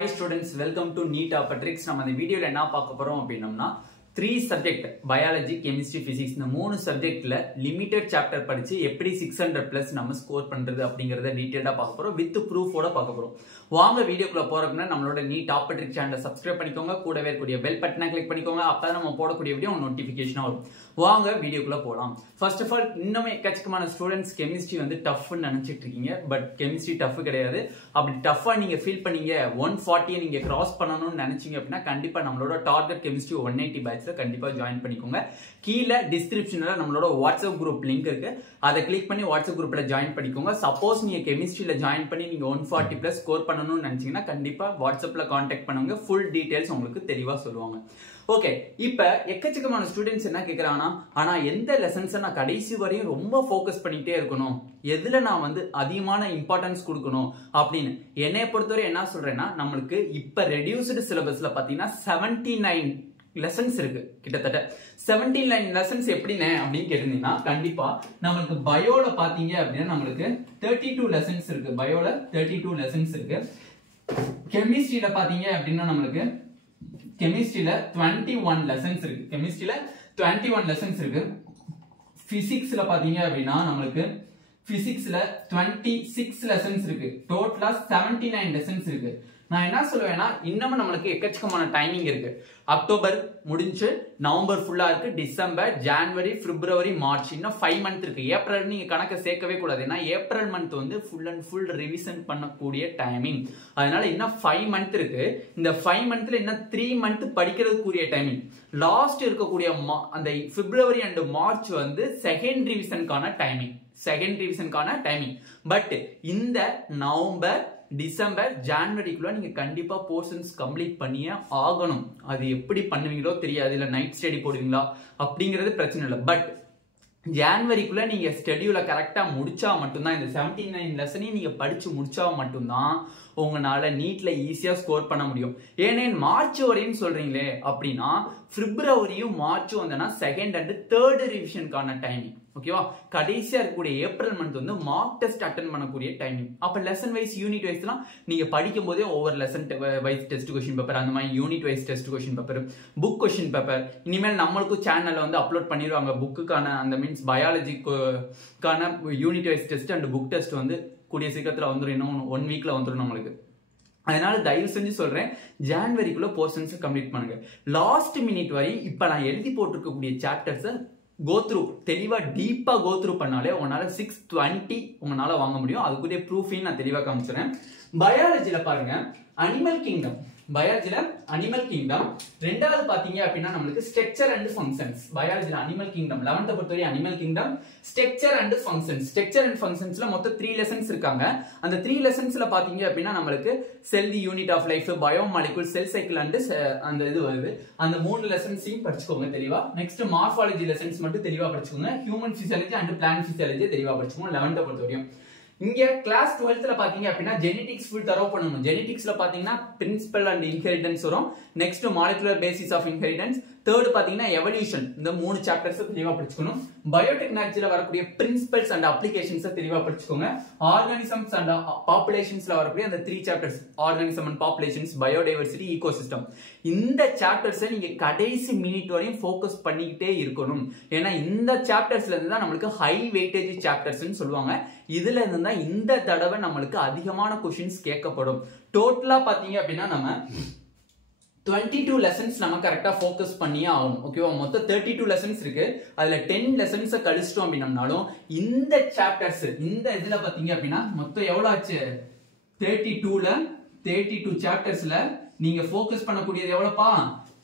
Hi students, welcome to Neet Tricks. நம்ம இந்த வீடியோல என்ன பார்க்க போறோம் அப்படின்னா 3 சப்ஜெக்ட் பயாலஜி, கெமிஸ்ட்ரி, பிசிக்ஸ் இந்த 3 சப்ஜெக்ட்ல லிமிட்டட் சாப்டர் படிச்சு எப்படி 600 பிளஸ் நம்ம ஸ்கோர் பண்றது அப்படிங்கறத டீடைலா பார்க்க போறோம். வித் ப்ரூஃபோட பார்க்க போறோம். வாங்க வீடியோக்குள்ள போறதுக்கு நம்மளோட நீட் ட்ரிக்ஸ் சேனலை சப்ஸ்கிரைப் பண்ணிக்கோங்க. கூடவே இருக்கக்கூடிய பெல் பட்டனை கிளிக் பண்ணிக்கோங்க. அப்பதான் நம்ம போடக்கூடிய வீடியோ நோட்டிபிகேஷனா வரும். வாங்க வீடியோக்குள்ள போலாம். ஃபர்ஸ்ட் ஆஃப் ஆல், இன்னுமே எக்கச்சக்கமான ஸ்டூடெண்ட்ஸ் கெமிஸ்ட்ரி வந்து டஃப்னு நினைச்சிட்டு இருக்கீங்க. பட் கெமிஸ்ட்ரி டஃப் கிடையாது. அப்படி டஃபா நீங்க ஃபீல் பண்ணீங்க 140 நீங்க கிராஸ் பண்ணணும்னு நினைச்சீங்க அப்படின்னா கண்டிப்பா நம்மளோட டார்கெட் கெமிஸ்ட்ரி 180 பேட்ச்ல கண்டிப்பா ஜாயின் பண்ணிக்கோங்க. கீழே டிஸ்கிரிப்ஷன்ல நம்மளோட வாட்ஸ்அப் குரூப் லிங்க் இருக்கு. அதை கிளிக் பண்ணி வாட்ஸ்அப் குரூப்ல ஜாயின் பண்ணிக்கோங்க. சப்போஸ் நீங்க கெமிஸ்ட்ரியில ஜாயின் பண்ணி நீங்க 140 பிளஸ் ஸ்கோர் பண்ணணும்னு நினைச்சீங்கன்னா கண்டிப்பா வாட்ஸ்அப்ல கான்டாக்ட் பண்ணுங்க. ஃபுல் டீடைல்ஸ் உங்களுக்கு தெளிவா சொல்லுவாங்க. ஓகே, இப்ப எக்கச்சக்கமான ஸ்டூடெண்ட்ஸ் என்ன கேக்குறாங்கன்னா, ஆனா எந்த லெசன்ஸை நான் கடைசி வரையும் ரொம்ப ஃபோக்கஸ் பண்ணிட்டே இருக்கணும், எதுல நான் வந்து அதிகமான இம்பார்ட்டன்ஸ் கொடுக்கணும் அப்படின்னு என்னைய பொறுத்தவரை என்ன சொல்றேன்னா, நம்மளுக்கு இப்ப ரெடியூஸ்டு சிலபஸ்ல பாத்தீங்கன்னா 79 லெசன்ஸ் இருக்கு. கிட்டத்தட்ட 79 லெசன்ஸ் எப்படின்னு அப்படின்னு கேட்டிருந்தீங்கன்னா கண்டிப்பா நம்மளுக்கு பயோல பாத்தீங்க அப்படின்னா நம்மளுக்கு 32 லெசன்ஸ் இருக்கு. பயோல 32 லெசன்ஸ் இருக்கு. கெமிஸ்ட்ரியில பாத்தீங்க அப்படின்னா நம்மளுக்கு கெமிஸ்ட்ரியில 21 லெசன்ஸ் இருக்கு. கெமிஸ்ட்ரியில 21 லெசன்ஸ் இருக்கு. பிசிக்ஸ்ல பாத்தீங்க அப்படின்னா நம்மளுக்கு பிசிக்ஸ்ல 26 லெசன்ஸ் இருக்கு. டோட்டலா 79 லெசன்ஸ் இருக்கு. நான் என்ன சொல்லுவேன்னா, இன்னமும் நம்மளுக்கு எக்கச்சக்கமான டைமிங் இருக்கு. அக்டோபர் முடிஞ்சு நவம்பர் ஃபுல்லா இருக்கு. டிசம்பர், ஜனவரி, பிப்ரவரி, மார்ச், இன்னும் 5 மந்த் இருக்கு. ஏப்ரல் நீங்க கணக்கை சேர்க்கவே கூடாது. ஏன்னா ஏப்ரல் மந்த் வந்து ஃபுல் அண்ட் ஃபுல் ரிவிஷன் பண்ணக்கூடிய டைமிங். அதனால இன்னும் 5 மந்த் இருக்கு. இந்த 5 மந்த்ல இன்னும் 3 மந்த் படிக்கிறதுக்குரிய டைமிங். லாஸ்ட் இருக்கக்கூடிய அந்த பிப்ரவரி அண்ட் மார்ச் வந்து செகண்ட் ரிவிஷனுக்கான டைமிங். பட் இந்த நவம்பர், டிசம்பர், ஜனவரிக்குள்ள நீங்க கண்டிப்பா போர்ஷன்ஸ் கம்ப்ளீட் பண்ணியே ஆகணும். அது எப்படி பண்ணுவீங்களோ தெரியாது, இல்ல நைட் ஸ்டடி போடுவீங்களா அப்படிங்கிறது பிரச்சனை இல்லை. பட் ஜனவரிக்குள்ள நீங்க ஸ்கெடியூலை கரெக்டா முடிச்சா மட்டும்தான், இந்த 79 லெசனையும் நீங்க படிச்சு முடிச்சா மட்டும்தான் உங்களால நீட்ல ஈஸியா ஸ்கோர் பண்ண முடியும். ஏன்னா மார்ச் வரையும் சொல்றீங்களே அப்படின்னா பிப்ரவரியும் மார்ச்சும் வந்தனா செகண்ட் அண்ட் தேர்ட் ரிவிஷனுக்கான டைமிங். ஓகேவா? கடைசியா இருக்கக்கூடிய ஏப்ரல் மந்த் வந்து மார்க் டெஸ்ட் அட்டென்ட் பண்ணக்கூடிய டைமிங். அப்ப லெசன் வைஸ், யூனிட் வைஸ்லாம் நீங்க படிக்கும் போதே ஒவ்வொரு lesson wise test question paper, அந்த மாதிரி unit wise test question paper, book question paper இனிமேல் நம்மளுக்கும் சேனல்ல வந்து அப்லோட் பண்ணிடுவாங்க. புக்குக்கான அந்த மீன்ஸ் பயாலஜிக்கான unit wise test and book test வந்து கூடிய சீக்கிரத்துல வந்துடும். இன்னும் 1 வீக்ல வந்துடும் நம்மளுக்கு. அதனால தயவு செஞ்சு சொல்றேன், ஜனவரிக்குள்ள போர்ஷன்ஸ் கம்ப்ளீட் பண்ணுங்க. லாஸ்ட் மினிட் வரை இப்ப நான் எழுதி போட்டிருக்கக்கூடிய சாப்டர்ஸ் கோத்ரூ தெளிவா டீப்பா கோத்ரூ பண்ணாலே உங்களால 620 உங்களால வாங்க முடியும். அதுக்குரிய ப்ரூஃபையும் நான் தெளிவா காமிச்சிடுறேன். பயாலஜில பாருங்க, அனிமல் கிங்டம். பயாலஜில அனிமல் கிங்டம். ரெண்டாவது பாத்தீங்க அப்படின்னா நம்மளுக்கு ஸ்ட்ரக்சர் அண்ட் ஃபங்க்ஷன்ஸ். பயாலஜில அனிமல் கிங்டம் 11th பொறுத்தவரை animal kingdom, structure and functions. Structure and ஃபங்க்ஷன்ஸ்ல மொத்தம் 3 லெசன்ஸ் இருக்காங்க. அந்த 3 லெசன்ஸ்ல பாத்தீங்க அப்படின்னா நம்மளுக்கு cell the unit of life, biomolecule, cell cycle and அந்த இது வருது. அந்த 3 லெசன்ஸையும் படிச்சுக்கோங்க தெளிவா. நெக்ஸ்ட் மார்பாலஜி லெசன்ஸ் மட்டும் தெளிவா படிச்சுக்கோங்க. Human physiology and plant physiology தெளிவா படிச்சுக்கோங்க 11th பொறுத்தவரையும். இங்க கிளாஸ் 12th பாத்தீங்க அப்படின்னா ஜெனெடிக்ஸ் ஃபுல் தரவு பண்ணணும். ஜெனெடிக்ஸ்ல பாத்தீங்கன்னா பிரின்சிபல் அண்ட் இன்ஹெரிடன்ஸ் வரும். Next molecular basis of inheritance. Third பாத்தீங்கன்னா எவல்யூஷன். இந்த 3 சாப்டர்ஸ் தெளிவா படிச்சுக்கணும். பயோடெக்னாலஜில வரக்கூடிய பிரின்சிபல்ஸ் அண்ட் அப்ளிகேஷன்ஸ் தெளிவா படிச்சுக்கோங்க. ஆர்கானிசம்ஸ் அண்ட் பாப்புலேஷன்ஸ்ல வரக்கூடிய அந்த 3 chapters, organism and populations, biodiversity, ecosystem. இந்த சாப்டர்ஸை நீங்க கடைசி மினிட் வரையும் ஃபோக்கஸ் பண்ணிக்கிட்டே இருக்கணும். ஏன்னா இந்த சாப்டர்ஸ்ல இருந்து தான் நம்மளுக்கு ஹை வெயிட்டேஜ் சாப்டர்ஸ்னு சொல்லுவாங்க. இதுல இருந்து தான் இந்த தடவை நம்மளுக்கு அதிகமான क्वेश्चंस கேட்கப்படும். டோட்டலா பாத்தீங்க அப்படின்னா நம்ம 22 லெசன்ஸ் நம்ம கரெக்டா ஃபோக்கஸ் பண்ணியே ஆகணும். ஓகேவா? மொத்தம் 32 லெசன்ஸ் இருக்கு. அதுல 10 லெசன்ஸ் கழிச்சிட்டோம் அப்படின்னாலும் இந்த சாப்டர்ஸ், இந்த இதுல பாத்தீங்க அப்படின்னா மொத்தம் எவ்வளவு ஆச்சு? 32 சாப்டர்ஸ்ல நீங்க ஃபோக்கஸ் பண்ணக்கூடியது எவ்வளவுப்பா?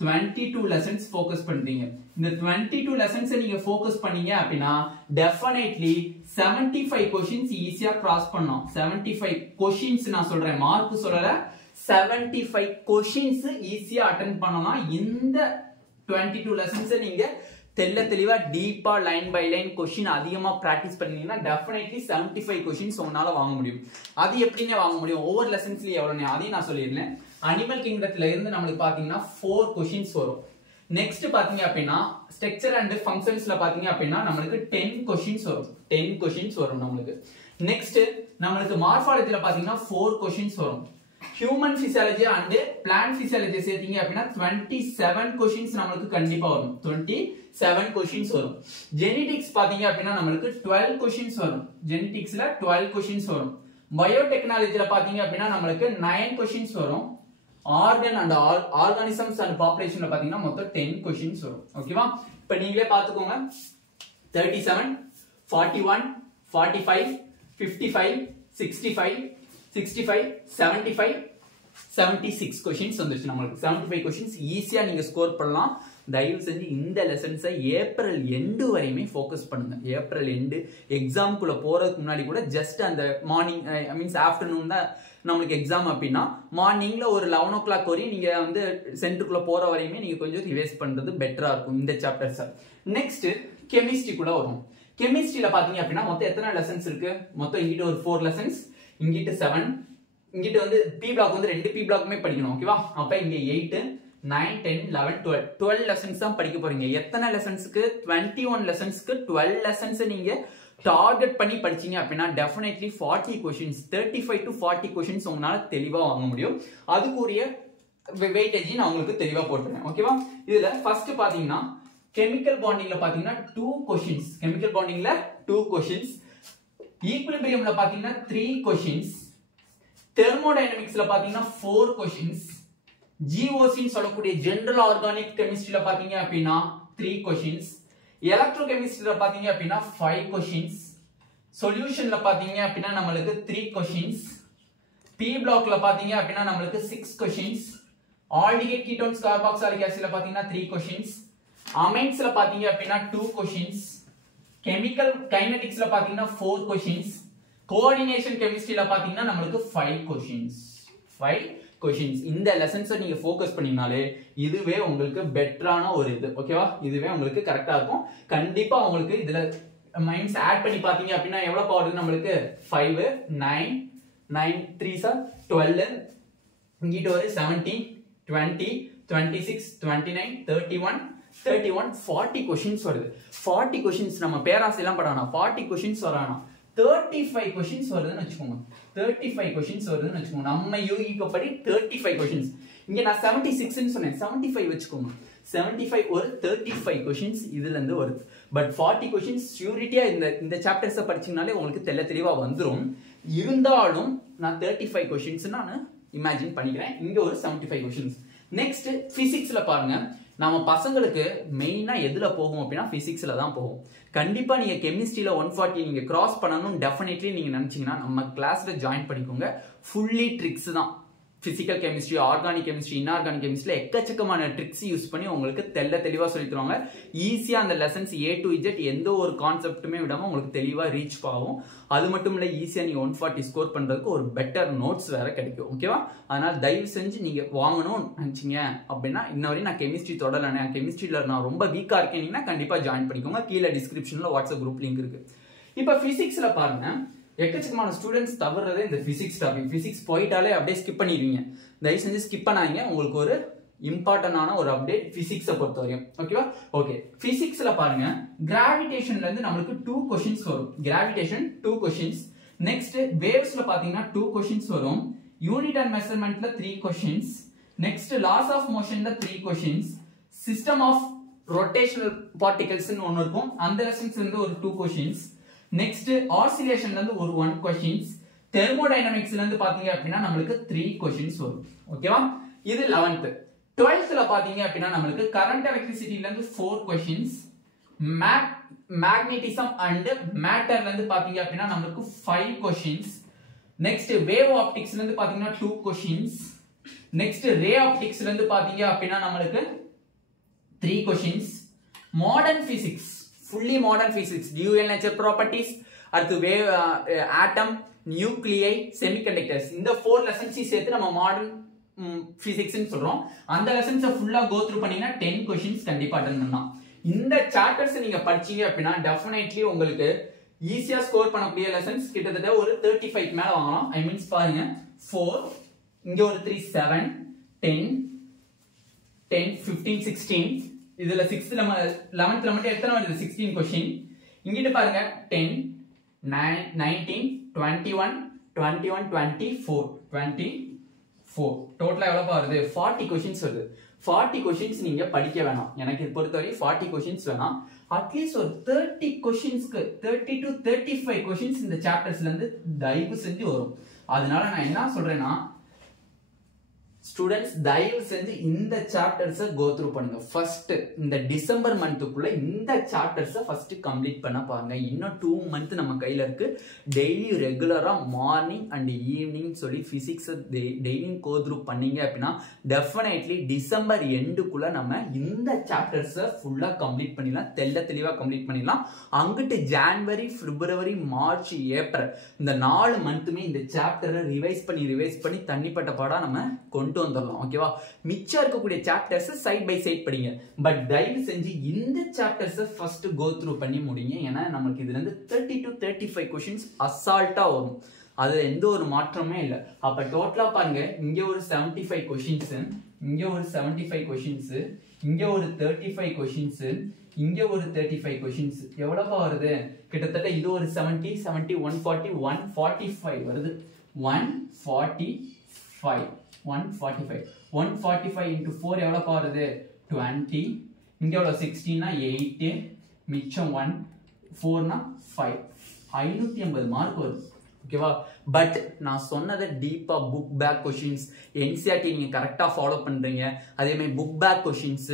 22 லெசன்ஸ் ஃபோக்கஸ் பண்றீங்க. இந்த 22 லெசன்ஸ் நீங்க ஃபோக்கஸ் பண்ணீங்க அப்படின்னா டெஃபினெட்லி 75 क्वेश्चंस ஈஸியா கிராஸ் பண்ணலாம். 75 क्वेश्चंस நான் சொல்றேன், மார்க் சொல்லல. 75 क्वेश्चंस ஈஸியா அட்டெண்ட் பண்ணலாம். இந்த 22 லெசன்ஸ் நீங்க தெளிவா டீப்பா லைன் பை லைன் क्वेश्चन அதிகமா பிராக்டீஸ் பண்ணீங்கன்னா டெஃபினெட்லி 75 क्वेश्चंस உங்களால வாங்க முடியும். அது எப்படிங்க வாங்க முடியும்? ஒவ்வொரு லெசன்ஸ்லயும் எவ்வளவு, அதையும் நான் சொல்லிடுறேன். அனிமல் கிங்டத்துல இருந்து நம்மளுக்கு பாத்தீங்கன்னா 4 क्वेश्चंस வரும். நெக்ஸ்ட் பாத்தீங்க அப்படின்னா ஸ்ட்ரக்சர் அண்ட் ஃபங்க்ஷன்ஸ்ல பாத்தீங்க அப்படின்னா நம்மளுக்கு 10 क्वेश्चंस வரும். 10 क्वेश्चंस வரும் நம்மளுக்கு. நெக்ஸ்ட் நம்மளுக்கு மார்பாலஜில பாத்தீங்கன்னா 4 क्वेश्चंस வரும். Human physiology and plant physiology சேர்த்தீங்க அப்படின்னா 27 क्वेश्चंस நமக்கு கண்டிப்பா வரும் 27 क्वेश्चंस வரும் ஜெனெடிக்ஸ் பாத்தீங்க அப்படின்னா நமக்கு 12 क्वेश्चंस வரும் ஜெனெடிக்ஸ்ல 12 क्वेश्चंस வரும் பயோடெக்னாலஜில பாத்தீங்க அப்படின்னா நமக்கு 9 क्वेश्चंस வரும் ஆர்கன் அண்ட் ஆர்கானிசம்ஸ் அண்ட் பாப்புலேஷன்ல பாத்தீங்கன்னா மொத்தம் 10 क्वेश्चंस வரும் ஓகேவா இப்போ நீங்களே பாத்துக்கோங்க 37 41 45 55 65 65 75 76 क्वेश्चंस வந்துச்சு நமக்கு 75 क्वेश्चंस ஈஸியா நீங்க ஸ்கோர் பண்ணலாம் தயவு செஞ்சு இந்த லெசன்ஸை ஏப்ரல் எண்டு வரையுமே ஃபோக்கஸ் பண்ணுங்க ஏப்ரல் எண்டு எக்ஸாம்க்குள்ள போறதுக்கு முன்னாடி கூட ஜஸ்ட் அந்த மார்னிங் ஐ மீன்ஸ் ஆஃப்டர்நூன் தான் நமக்கு எக்ஸாம் அப்படின்னா மார்னிங்ல ஒரு 11 o'clock வரையும் நீங்க வந்து சென்டருக்குள்ள போற வரையுமே நீங்க கொஞ்சம் ரிவைஸ் பண்றது பெட்டரா இருக்கும் இந்த சாப்டர்ஸ் நெக்ஸ்ட் கெமிஸ்ட்ரி கூட வரும் கெமிஸ்ட்ரியில பாத்தீங்க அப்படின்னா மொத்தம் எத்தனை லெசன்ஸ் இருக்கு மொத்தம் இங்கிட்ட ஒரு 4 லெசன்ஸ் இங்கிட்ட 7 இங்கிட்ட வந்து பி பிளாக் வந்து ரெண்டு பி பிளாக்குமே படிக்கணும் ஓகேவா அப்ப இங்க 8 9 10 11 12 லெசன்ஸ் தான் படிக்க போறீங்க எத்தனை லெசன்ஸ்க்கு 21 லெசன்ஸ்க்கு 12 லெசன்ஸ் நீங்க டார்கெட் பண்ணி படிச்சீங்க அப்படின்னா டெஃபினெட்லி 40 क्वेश्चंस 35 to 40 क्वेश्चंस உங்களால தெளிவா வாங்க முடியும் அதுக்குரிய வெயிட்டேஜ் நான் உங்களுக்கு தெளிவா போட்டுறேன் ஓகேவா இதுல ஃபர்ஸ்ட் பாத்தீங்கன்னா கெமிக்கல் பாண்டிங்ல பாத்தீங்கன்னா 2 क्वेश्चंस கெமிக்கல் பாண்டிங்ல 2 क्वेश्चंस ஈக்குலிபிரியம்ல பாத்தீங்கன்னா 3 क्वेश्चंस தெர்மோடைனமிக்ஸ்ல பாத்தீங்கன்னா 4 क्वेश्चंस GOC ன்னு சொல்லக்கூடிய ஜெனரல் ஆர்கானிக் கெமிஸ்ட்ரியில பாத்தீங்க அப்படின்னா 3 क्वेश्चंस எலக்ட்ரோகெமிஸ்ட்ரியில பாத்தீங்க அப்படின்னா 5 क्वेश्चंस சொல்யூஷன்ல பாத்தீங்க அப்படின்னா நமக்கு 3 क्वेश्चंस பி பிளாக்ல பாத்தீங்க அப்படின்னா நமக்கு 6 क्वेश्चंस ஆல்டிஹைட் கீட்டோன்ஸ் கார்பாக்சிலிக் ஆசிட்ல பாத்தீங்கன்னா 3 क्वेश्चंस அமைன்ஸ்ல பாத்தீங்க அப்படின்னா 2 क्वेश्चंस கெமிக்கல் கைனெடிக்ஸ்ல பாத்தீங்கன்னா 4 क्वेश्चंस கோஆர்டினேஷன் கெமிஸ்ட்ரியில பாத்தீங்கன்னா நமக்கு 5 क्वेश्चंस இந்த லெசன்ஸை நீங்க ஃபோக்கஸ் பண்ணீங்கனாலே இதுவே உங்களுக்கு பெட்டரான ஒரு இது ஓகேவா இதுவே உங்களுக்கு கரெக்டா இருக்கும் கண்டிப்பா உங்களுக்கு இதுல மைண்ட்ஸ் ஆட் பண்ணி பாத்தீங்க அப்படின்னா எவ்வளவு பவர் இருக்கு நமக்கு 5 9 9 3 சார் 12 இங்கிட்ட ஒரு 17 20 26 29 31 40 क्वेश्चंस வருது 40 क्वेश्चंस நம்ம பேராஸ் எல்லாம் படானா 40 क्वेश्चंस வரானா 35 क्वेश्चंस வருதுன்னு வெச்சுக்கோங்க 35 क्वेश्चंस வருதுன்னு வெச்சுக்கோங்க நம்ம யூகிக்கு படி 35 क्वेश्चंस இங்க நான் 76 ன்னு சொன்னேன் 75 வெச்சுக்கோங்க 75 ஒரு 35 क्वेश्चंस இதுல இருந்து வருது பட் 40 क्वेश्चंस ஷூரிட்டியா இந்த சாப்டர்ஸ் படிச்சீங்கனாலே உங்களுக்கு தெளிவா வந்துரும் இருந்தாலும் நான் 35 क्वेश्चंस நான் இமேஜின் பண்ணிக்கிறேன் இங்க ஒரு 75 क्वेश्चंस நெக்ஸ்ட் பிசிக்ஸ்ல பாருங்க நாம பசங்களுக்கு மெயினா எதுல போகும் அப்படின்னா பிசிக்ஸ்ல தான் போகும் கண்டிப்பா நீங்க கெமிஸ்ட்ரியில 140 நீங்க கிராஸ் பண்ணணும் டெஃபினெட்லி நீங்க நினைச்சீங்கன்னா நம்ம கிளாஸ்ல ஜாயின் பண்ணிக்கோங்க ஃபுல்லி ட்ரிக்ஸ் தான் physical chemistry organic chemistry inorganic கெமிஸ்ட்ரியில எக்கச்சக்கமான ட்ரிக்ஸ் யூஸ் பண்ணி உங்களுக்கு தெளிவா சொல்லி தருவாங்க ஈஸியா அந்த லெசன்ஸ் A to Z எந்த ஒரு கான்செப்ட்டுமே விடாம உங்களுக்கு தெளிவா ரீச் ஆகும் அது மட்டும் இல்ல ஈஸியா நீங்க 140 ஸ்கோர் பண்றதுக்கு ஒரு பெட்டர் நோட்ஸ் வேற கிடைக்கும் ஓகேவா அதனால தயவு செஞ்சு நீங்க வாங்கணும்னு நினைச்சீங்க அப்படின்னா இன்னவரையும் நான் கெமிஸ்ட்ரி தொடரல கெமிஸ்ட்ரியில நான் ரொம்ப வீக்கா இருக்கேன்னா கண்டிப்பா ஜாயின் பண்ணிக்கோங்க கீழே டிஸ்கிரிப்ஷன்ல வாட்ஸ்அப் குரூப் லிங்க் இருக்கு இப்ப பிசிக்ஸ்ல பாருங்க எக்கச்சக்கமான ஸ்டூடெண்ட்ஸ் தவறதே இந்த பிசிக்ஸ் டாபிக் பிசிக்ஸ் போயிட்டாலே அப்படியே ஸ்கிப் பண்ணிடுவீங்க தயவு செஞ்சு ஸ்கிப் பண்ணாதீங்க உங்களுக்கு ஒரு இம்பார்ட்டன்டான ஒரு அப்டேட் பிசிக்ஸை பொறுத்தவரையும் ஓகேவா ஓகே பிசிக்ஸ்ல பாருங்க கிராவிடேஷன்ல இருந்து நமக்கு 2 क्वेश्चंस வரும் கிராவிடேஷன் 2 क्वेश्चंस நெக்ஸ்ட் வேவ்ஸ்ல பாத்தீங்கன்னா 2 क्वेश्चंस வரும் யூனிட் அண்ட் மெஷர்மென்ட்ல 3 क्वेश्चंस நெக்ஸ்ட் லாஸ் ஆஃப் மோஷன்ல 3 questions system of rotational particles ன்னு ஒன்னு இருக்கும் அந்த லெசன்ஸ்ல இருந்து ஒரு 2 क्वेश्चंस நெக்ஸ்ட் ஆசிலேஷன்ல இருந்து ஒரு 1 क्वेश्चंस தெர்மோடைனமிக்ஸ்ல இருந்து பாத்தீங்க அப்படின்னா நமக்கு 3 क्वेश्चंस வரும் ஓகேவா இது 11th 12th ல பாத்தீங்க அப்படின்னா நமக்கு கரண்ட் எலக்ட்ரிசிட்டில இருந்து 4 क्वेश्चंस மேக்னெட்டிசம் அண்ட் மேட்டர்ல இருந்து பாத்தீங்க அப்படின்னா நமக்கு 5 क्वेश्चंस நெக்ஸ்ட் வேவ் ஆப்டிக்ஸ்ல இருந்து பாத்தீங்கன்னா 2 क्वेश्चंस நெக்ஸ்ட் ரே ஆப்டிக்ஸ்ல இருந்து பாத்தீங்க அப்படின்னா நமக்கு 3 questions modern physics fully modern physics dual nature properties அடுத்து wave atom nuclei semiconductors இந்த 4 lessons சேர்த்து நம்ம மாடர்ன் physics ன்னு சொல்றோம் அந்த lessons ஃபுல்லா go through பண்ணீங்கன்னா 10 questions கண்டிப்பா அட்டெண்ட் பண்ணலாம் இந்த சாப்டர்ஸ் நீங்க படிச்சீங்க அப்படினா டெஃபினெட்லி உங்களுக்கு ஈஸியா ஸ்கோர் பண்ணக்கூடிய lessons கிட்டத்தட்ட ஒரு 35 க்கு மேல வாங்கலாம் ஐ மீன்ஸ் பாருங்க 4 இங்க ஒரு 3 7 10 15 16 இதுல 6th 11th ல மட்டும் எத்தனை வருது 16 क्वेश्चन இங்கிட்ட பாருங்க 10 9 19 21 21 24 20 4 டோட்டலா எவ்வளவு வருது 40 क्वेश्चंस வருது 40 क्वेश्चंस நீங்க படிக்க வேணாம் எனக்கு இது பொறுத்தவரை 40 क्वेश्चंस வேணாம் அட்லீஸ்ட் ஒரு 30 क्वेश्चंसக்கு 30 to 35 क्वेश्चंस இந்த சாப்டர்ஸ்ல இருந்து தயவு செஞ்சு வரும் அதனால நான் என்ன சொல்றேன்னா ஸ்டூடண்ட்ஸ் தயவு செஞ்சு இந்த சாப்டர்ஸை கோ த்ரூ பண்ணுங்க ஃபர்ஸ்ட் இந்த டிசம்பர் மந்த்துக்குள்ள இந்த சாப்டர்ஸை ஃபர்ஸ்ட் கம்ப்ளீட் பண்ண பாருங்க இன்னும் 2 மந்த் நம்ம கையில இருக்கு டெய்லி ரெகுலரா மார்னிங் அண்ட் ஈவினிங் சொல்லி பிசிக்ஸ் டெய்லியும் கோ த்ரூ பண்ணீங்க அப்படின்னா டெஃபினெட்லி டிசம்பர் எண்டுக்குள்ள நம்ம இந்த சாப்டர்ஸை ஃபுல்லா கம்ப்ளீட் பண்ணிடலாம் தெளிவா கம்ப்ளீட் பண்ணிடலாம் அங்கிட்டு ஜான்வரி பிப்ரவரி மார்ச் ஏப்ரல் இந்த 4 மந்த்துமே இந்த சாப்டரை ரிவைஸ் பண்ணி தண்ணிப்பட்ட பாடா நம்ம கொண்டு வந்துடலாம் ஓகேவா மிச்சம் இருக்கக்கூடிய சாப்டர்ஸ் சைட் பை சைட் படிங்க பட் தயவு செஞ்சு இந்த சாப்டர்ஸ் ஃபர்ஸ்ட் கோ த்ரூ பண்ணி முடிங்க ஏன்னா நமக்கு இதுல இருந்து 30 to 35 क्वेश्चंस அசால்ட்டா வரும் அதுல எந்த ஒரு மாற்றமே இல்ல அப்ப டோட்டலா பாருங்க இங்க ஒரு 75 क्वेश्चंस இங்க ஒரு 75 क्वेश्चंस இங்க ஒரு 35 क्वेश्चंस இங்க ஒரு 35 क्वेश्चंस எவ்வளவு வருது கிட்டத்தட்ட இது ஒரு 70 70 140 145 வருது 145 into 4 எவ்வளவு வருது 20 இங்க எவ்வளவு 16 னா 8 மிச்சம் 1 4 னா 5 550 மார்க் வருது ஓகேவா பட் நான் சொன்னதை டீப்பா புக் பேக் क्वेश्चंस NCERT நீங்க கரெக்ட்டா ஃபாலோ பண்றீங்க அதே மாதிரி book back questions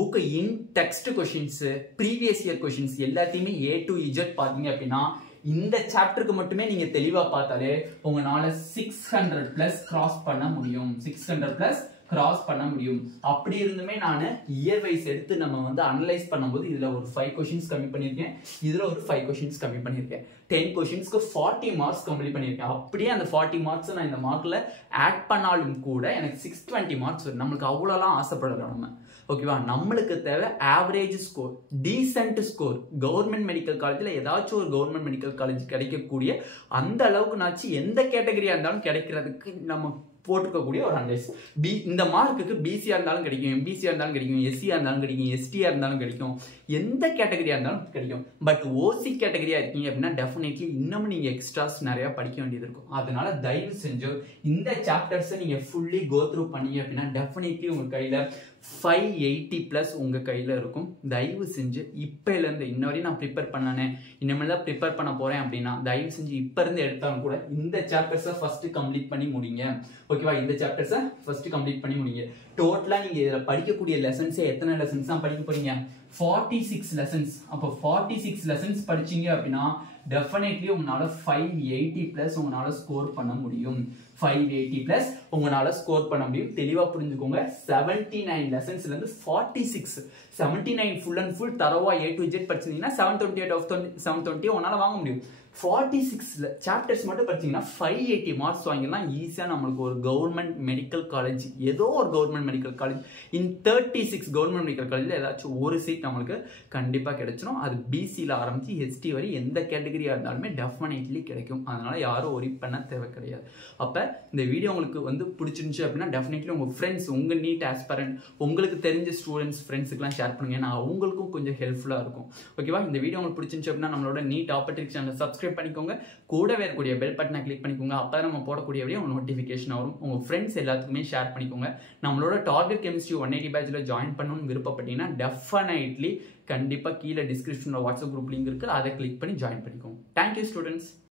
book in text questions previous year questions எல்லாத்தையுமே A to Z பாத்தீங்க அப்படினா இந்த சாப்டருக்கு மட்டுமே நீங்க தெளிவா பார்த்தாலே உங்களால 600 பிளஸ் கிராஸ் பண்ண முடியும் 600 பிளஸ் கிராஸ் பண்ண முடியும் அப்படி இருந்துமே நான் இயர் வைஸ் எடுத்து நம்ம வந்து அனலைஸ் பண்ணும்போது இதுல ஒரு 5 क्वेश्चंस கம்மி பண்ணிருக்கேன் இதுல ஒரு 5 क्वेश्चंस கம்மி பண்ணிருக்கேன் 10 क्वेश्चंसக்கு 40 மார்க்ஸ் கம்ப்ளீட் பண்ணிருக்கேன் அப்படியே அந்த 40 மார்க்ஸ் நான் இந்த மார்க்ல ஆட் பண்ணாலும் கூட எனக்கு 620 மார்க்ஸ் வரும் நமக்கு அவ்வளவுலாம் ஆசைப்படல நம்ம ஓகேவா நம்மளுக்கு தேவை average score decent score government medical காலேஜ்ல ஏதாச்சும் ஒரு கவர்மெண்ட் மெடிக்கல் காலேஜ் கிடைக்கக்கூடிய அந்த அளவுக்கு நாச்சு எந்த கேட்டகரியா இருந்தாலும் கிடைக்கிறதுக்கு நம்ம போட்டுக்கக்கூடிய ஒரு அனலைஸ் இந்த மார்க்குக்கு பிசியா இருந்தாலும் கிடைக்கும் எம்பிசியா இருந்தாலும் கிடைக்கும் எஸ்சியா இருந்தாலும் கிடைக்கும் எஸ்டியா இருந்தாலும் கிடைக்கும் எந்த கேட்டகரியா இருந்தாலும் கிடைக்கும் பட் ஓசி கேட்டகரியா இருக்கீங்க அப்படின்னா டெஃபினெட்லி இன்னமும் நீங்க எக்ஸ்ட்ராஸ் நிறைய படிக்க வேண்டியது இருக்கும் அதனால தயவு செஞ்சு இந்த சாப்டர்ஸை நீங்க ஃபுல்லி கோ த்ரூ பண்ணீங்க அப்படின்னா டெஃபினெட்லி உங்க கையில 580 பிளஸ் உங்க கையில இருக்கும் தயவு செஞ்சு இப்பல இருந்து இன்ன வரையும் நான் ப்ரிப்பேர் பண்ணனே இனிமேல் தான் ப்ரிப்பேர் பண்ண போறேன் அப்படின்னா தயவு செஞ்சு இப்ப இருந்து எடுத்தாலும் கூட இந்த சாப்டர்ஸை ஃபர்ஸ்ட் கம்ப்ளீட் பண்ணி முடிங்க ஓகேவா இந்த சாப்டர்ஸை ஃபர்ஸ்ட் கம்ப்ளீட் பண்ணி முடிங்க டோட்டலா நீங்க இதுல படிக்கக்கூடிய லெசன்ஸ் எத்தனை லெசன்ஸ் தான் படிக்க போறீங்க 46 லெசன்ஸ் அப்ப 46 லெசன்ஸ் படிச்சீங்க அப்படின்னா டெஃபினெட்லி உங்களால 580 பிளஸ் உங்களால ஸ்கோர் பண்ண முடியும் 580 பிளஸ் உங்களால ஸ்கோர் பண்ண முடியும் தெளிவா புரிஞ்சுக்கோங்க 79 லெசன்ஸ்ல இருந்து 46 79 ஃபுல் அண்ட் ஃபுல் தரவா A to Z படிச்சீங்கன்னா 728 of 720 உங்களால வாங்க முடியும் 46 சாப்டர்ஸ் மட்டும் படிச்சீங்கன்னா 580 மார்க்ஸ் வாங்கிடலாம் ஈஸியா நம்மளுக்கு ஒரு கவர்மெண்ட் மெடிக்கல் காலேஜ் ஏதோ ஒரு கவர்மெண்ட் மெடிக்கல் காலேஜ் இன் 36 கவர்மெண்ட் மெடிக்கல் காலேஜ்ல ஏதாச்சும் ஒரு சீட் நம்மளுக்கு கண்டிப்பா கிடைச்சிடும் அது பிசில ஆரம்பிச்சு எஸ்டி வரை எந்த கேட்டகரியா இருந்தாலுமே டெஃபினெட்லி கிடைக்கும் அதனால யாரும் ஒரி பண்ண தேவை கிடையாது அப்ப இந்த வீடியோ உங்களுக்கு வந்து பிடிச்சிருந்துச்சு அப்படின்னா டெஃபினெட்லி உங்க ஃப்ரெண்ட்ஸ் உங்க நீட் ஆஸ்பரண்ட் உங்களுக்கு தெரிஞ்ச ஸ்டூடெண்ட்ஸ் ஃப்ரெண்ட்ஸுக்குலாம் ஷேர் பண்ணுங்க ஏன்னா அவங்களுக்கும் கொஞ்சம் ஹெல்ப்ஃபுல்லா இருக்கும் ஓகேவா இந்த வீடியோ உங்களுக்கு பிடிச்சிருந்துச்சு அப்படின்னா நம்மளோட நீட் ஆப்பர்ட்ரிக்ஸ் சேனல் சப்ஸ்கிரைப் பண்ணிக்கோங்க கூடவே இருக்கக்கூடிய பெல் பட்டனை கிளிக் பண்ணிக்கோங்க அப்போ நம்ம போடக்கூடிய வீடியோ நோட்டிஃபிகேஷன் வரும் உங்க ஃப்ரெண்ட்ஸ் எல்லாத்துக்குமே ஷேர் பண்ணிக்கோங்க நம்மளோட டார்கெட் கெமிஸ்ட்ரி 180 பேட்ச்ல ஜாயின் பண்ணணும்னு விருப்பப்பட்டீங்கன்னா டெஃபினெட்லி கண்டிப்பா கீழே டிஸ்கிரிப்ஷன்ல வாட்ஸ்அப் குரூப் லிங்க் இருக்கு அதை கிளிக் பண்ணி ஜாயின் பண்ணிக்கோங்க தேங்க்யூ ஸ்டூடெண்ட்ஸ்